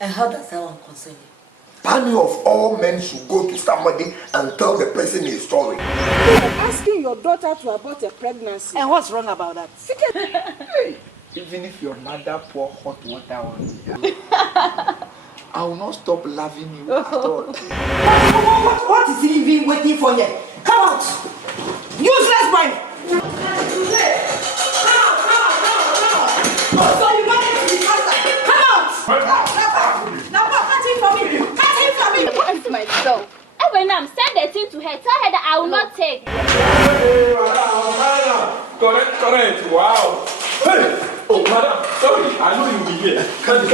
And how does that one concern you? Panic of all men should go to somebody and tell the person his story. You're asking your daughter to abort a pregnancy. And what's wrong about that? Hey, even if your mother pour hot water on me, I will not stop loving you at all. What is he even waiting for here? Come out! Useless boy! So you want him to be faster? Come out! Now, cut him for me! Cut him for me! What is my soul? When I'm send the thing to her, tell her that I will not take. Hey, madam. Correct. Wow. Hey! Oh, madam, sorry. I know you'll be here. Can't.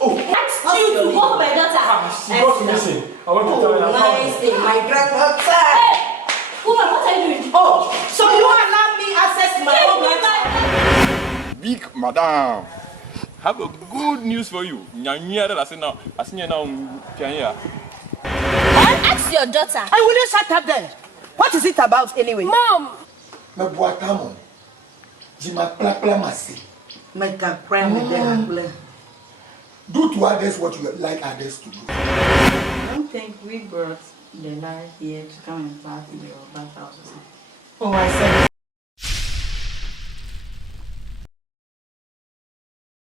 Oh. Ask you to go for my daughter. She got missing. I want to tell her. Nice thing, my granddaughter. Hey! Woman, what are you doing? Oh, so you allow me access to my own granddaughter? Big madam. Have a good news for you. Ask your daughter. I wouldn't shut up there. What is it about anyway? Mom! Me boatamo. Jima plapla masi. Make a crime with them. Do to others what you like others to do. I don't think we brought the life here to come and party or bath house or something. Oh, I said.